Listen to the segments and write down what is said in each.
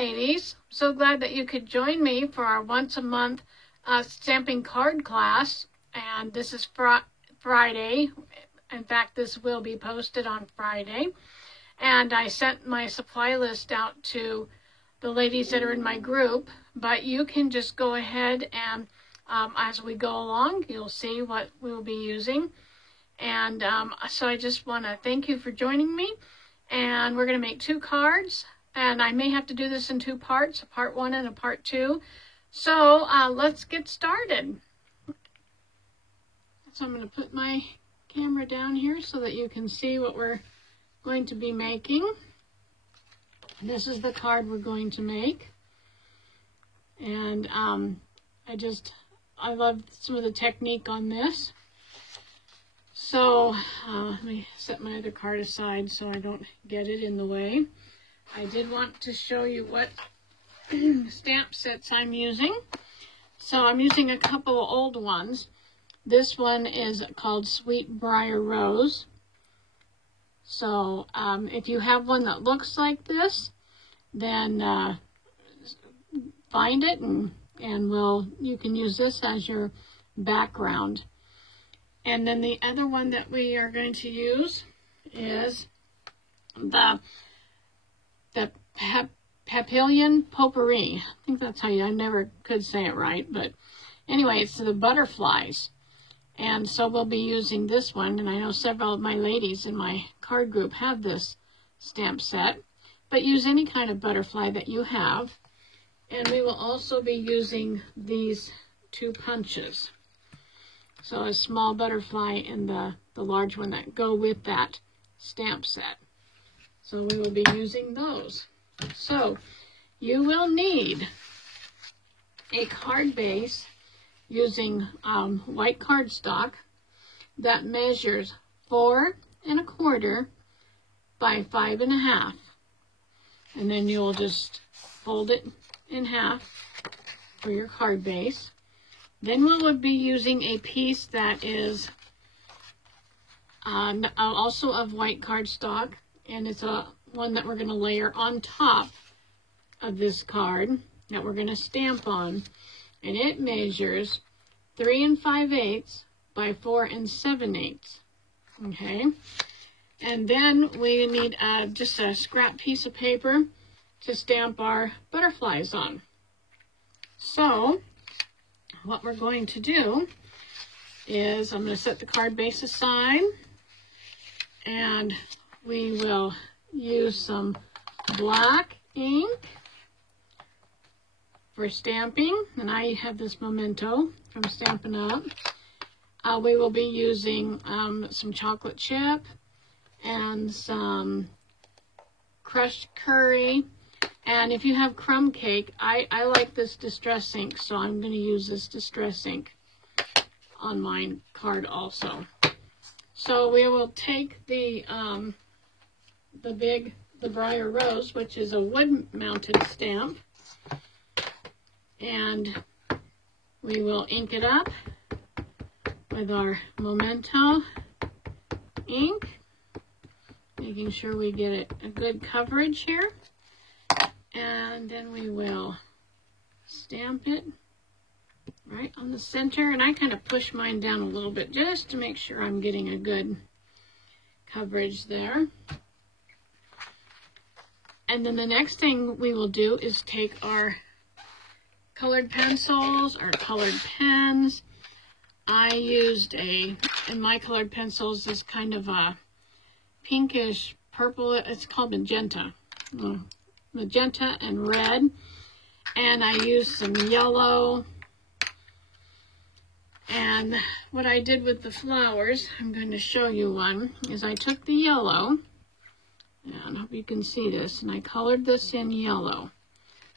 ladies. So glad that you could join me for our once a month stamping card class. And this is Friday. In fact, this will be posted on Friday. And I sent my supply list out to the ladies that are in my group. But you can just go ahead and as we go along, you'll see what we'll be using. And so I just want to thank you for joining me. And we're going to make 2 cards. And I may have to do this in 2 parts, a part 1 and a part 2. So let's get started. So I'm going to put my camera down here so that you can see what we're going to be making. This is the card we're going to make. And I love some of the technique on this. So let me set my other card aside so I don't get it in the way. I did want to show you what stamp sets I'm using. So I'm using a couple of old ones. This one is called Sweet Briar Rose. So if you have one that looks like this, then find it and you can use this as your background. And then the other one that we are going to use is the Papillon Potpourri. I think that's how I never could say it right, but anyway, it's the butterflies. And so we'll be using this one, and I know several of my ladies in my card group have this stamp set, but use any kind of butterfly that you have. And we will also be using these 2 punches. So a small butterfly and the large one that go with that stamp set. So we will be using those. So you will need a card base using white cardstock that measures 4 1/4 by 5 1/2. And then you'll just fold it in half for your card base. Then we will be using a piece that is also of white cardstock, and it's one that we're going to layer on top of this card that we're going to stamp on. And it measures 3 5/8 by 4 7/8. Okay? And then we need just a scrap piece of paper to stamp our butterflies on. So what we're going to do is I'm going to set the card base aside, and we will use some black ink for stamping, and I have this Memento from Stampin' Up. We will be using some chocolate chip and some crushed curry. And if you have crumb cake, I like this Distress ink, so I'm going to use this Distress ink on my card also. So we will take the Briar Rose, which is a wood-mounted stamp, and we will ink it up with our Memento ink, making sure we get it a good coverage here. And then we will stamp it right on the center. And I kind of push mine down a little bit just to make sure I'm getting a good coverage there. And then the next thing we will do is take our colored pencils, our colored pens. I used in my colored pencils, this kind of a pinkish purple. It's called magenta. Magenta and red, and I used some yellow. And what I did with the flowers, I'm going to show you one, is I took the yellow, and I hope you can see this, and I colored this in yellow.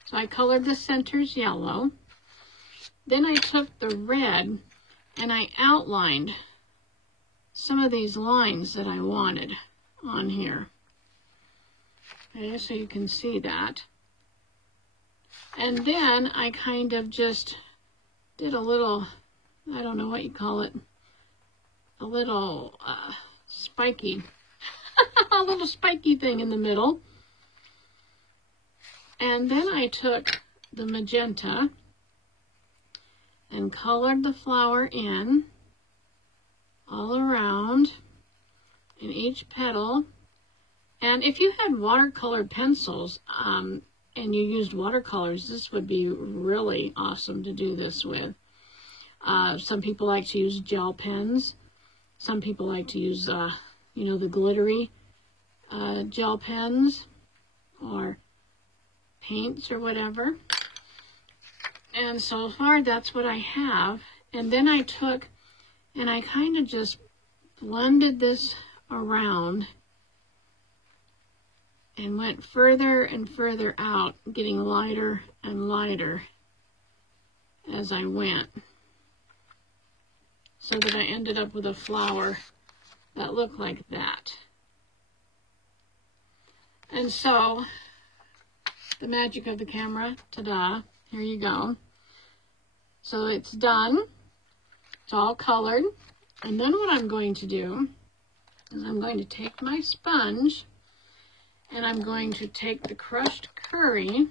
So I colored the centers yellow. Then I took the red and I outlined some of these lines that I wanted on here. Okay, so you can see that. And then I kind of just did a little, I don't know what you call it, a little spiky, a little spiky thing in the middle. And then I took the magenta and colored the flower in all around in each petal. And if you had watercolored pencils and you used watercolors, this would be really awesome to do this with. Some people like to use gel pens. Some people like to use, you know, the glittery gel pens or paints or whatever. And so far, that's what I have. And then I took and I kind of just blended this around and went further and further out, getting lighter and lighter as I went, so that I ended up with a flower that looked like that. And so, the magic of the camera, ta-da, here you go. So it's done, it's all colored, and then what I'm going to do is I'm going to take my sponge and I'm going to take the crushed curry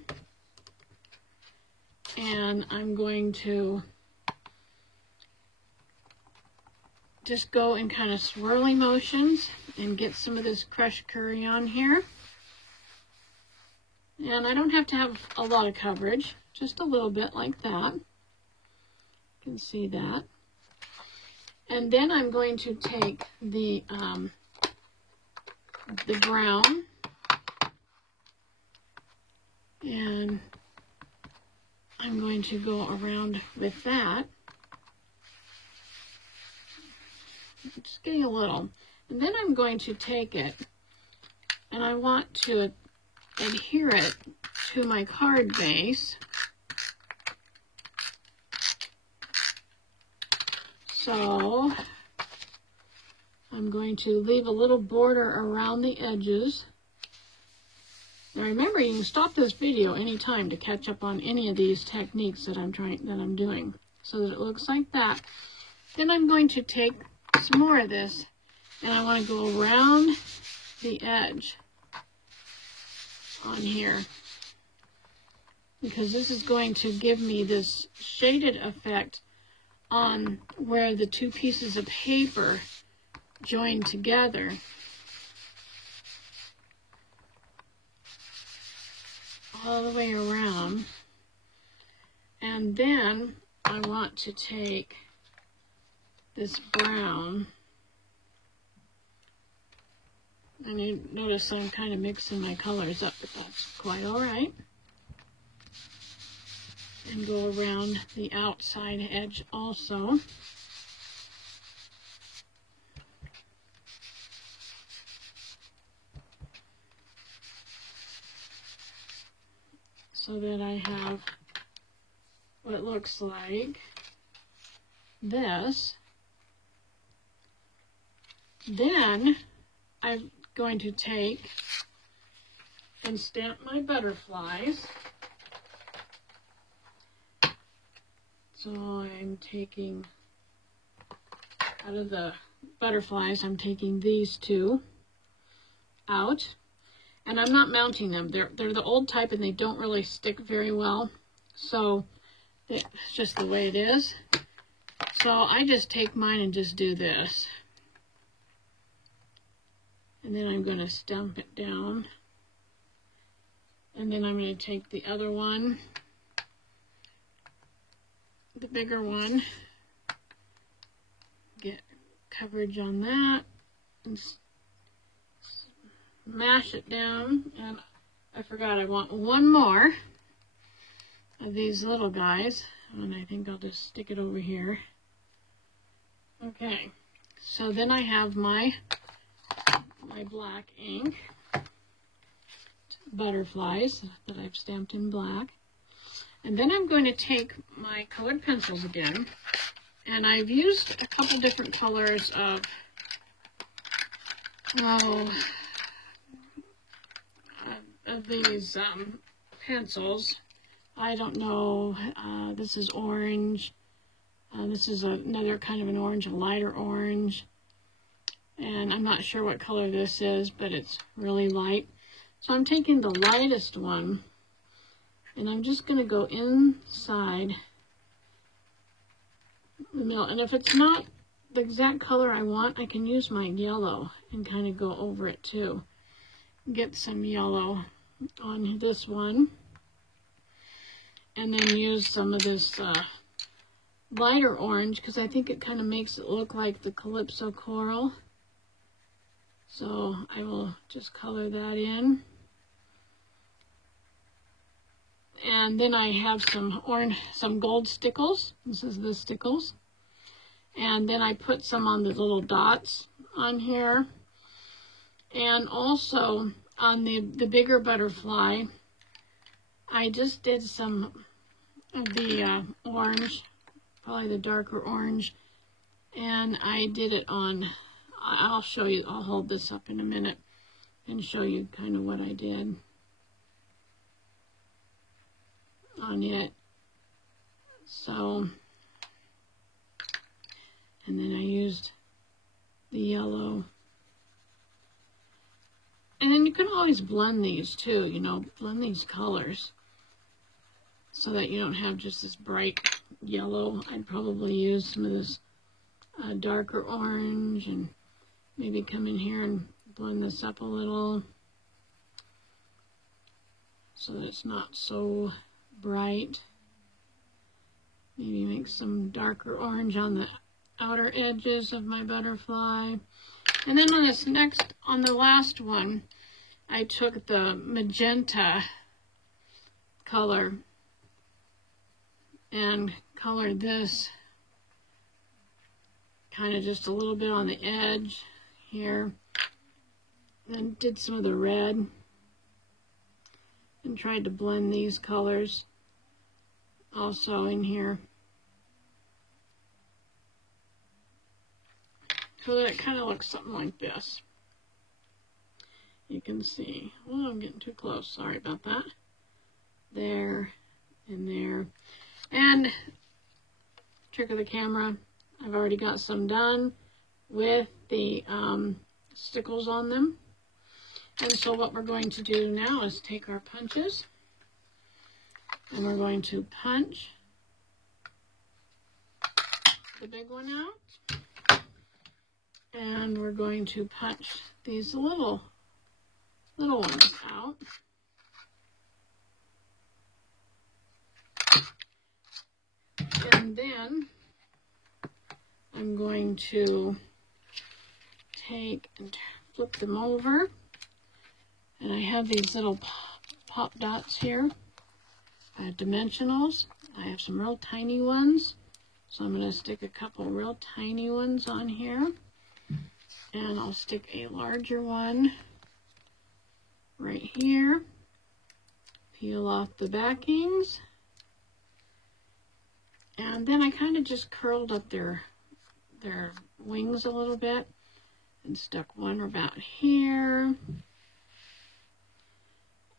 and I'm going to just go in kind of swirly motions and get some of this crushed curry on here. And I don't have to have a lot of coverage, just a little bit like that. You can see that. And then I'm going to take the brown and I'm going to go around with that. Just getting a little. And then I'm going to take it and I want to adhere it to my card base. So I'm going to leave a little border around the edges. Now remember, you can stop this video anytime to catch up on any of these techniques that I'm doing, so that it looks like that. Then I'm going to take some more of this, and I want to go around the edge on here, because this is going to give me this shaded effect on where the two pieces of paper join together. All the way around. And then I want to take this brown, and you notice I'm kind of mixing my colors up, but that's quite all right. And go around the outside edge also. So that I have what looks like this. Then I'm going to take and stamp my butterflies. So I'm taking, out of the butterflies, I'm taking these two out. And I'm not mounting them. They're the old type and they don't really stick very well. So it's just the way it is. So I just take mine and just do this. And then I'm going to stamp it down. And then I'm going to take the other one, the bigger one, get coverage on that, and mash it down. And I forgot, I want one more of these little guys, and I think I'll just stick it over here. Okay, so then I have my black ink butterflies that I've stamped in black, and then I'm going to take my colored pencils again, and I've used a couple different colors of these pencils. I don't know, this is orange, this is another kind of an orange, a lighter orange, and I'm not sure what color this is, but it's really light. So I'm taking the lightest one, And I'm just going to go inside the middle. And if it's not the exact color I want, I can use my yellow and kind of go over it too. Get some yellow on this one. And then use some of this lighter orange, because I think it kind of makes it look like the Calypso coral. So I will just color that in. And then I have some gold stickles. This is the stickles. And then I put some on the little dots on here. And also on the bigger butterfly, I just did some of the orange, probably the darker orange. And I did it on, I'll show you, I'll hold this up in a minute and show you kind of what I did on it. So, and then I used the yellow. And then you can always blend these too, you know, blend these colors so that you don't have just this bright yellow. I'd probably use some of this darker orange and maybe come in here and blend this up a little so that it's not so bright. Maybe make some darker orange on the outer edges of my butterfly. And then on the last one, I took the magenta color and colored this kind of just a little bit on the edge here. Then did some of the red and tried to blend these colors also in here so that it kind of looks something like this. You can see, well, I'm getting too close, sorry about that. There and there. And trick of the camera, I've already got some done with the stickles on them. And so what we're going to do now is take our punches and we're going to punch the big one out. And we're going to punch these little ones out. And then I'm going to take and flip them over. And I have these little pop dots here. I have dimensionals. I have some real tiny ones. So I'm going to stick a couple real tiny ones on here. And I'll stick a larger one right here. Peel off the backings. And then I kind of just curled up their wings a little bit and stuck one about here.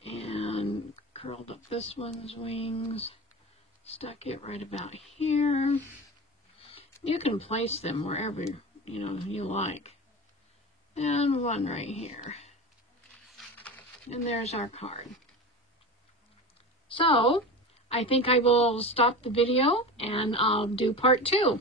And curled up this one's wings, stuck it right about here. You can place them wherever, you know, you like. And one right here. And there's our card. So, I think I will stop the video and I'll do part 2.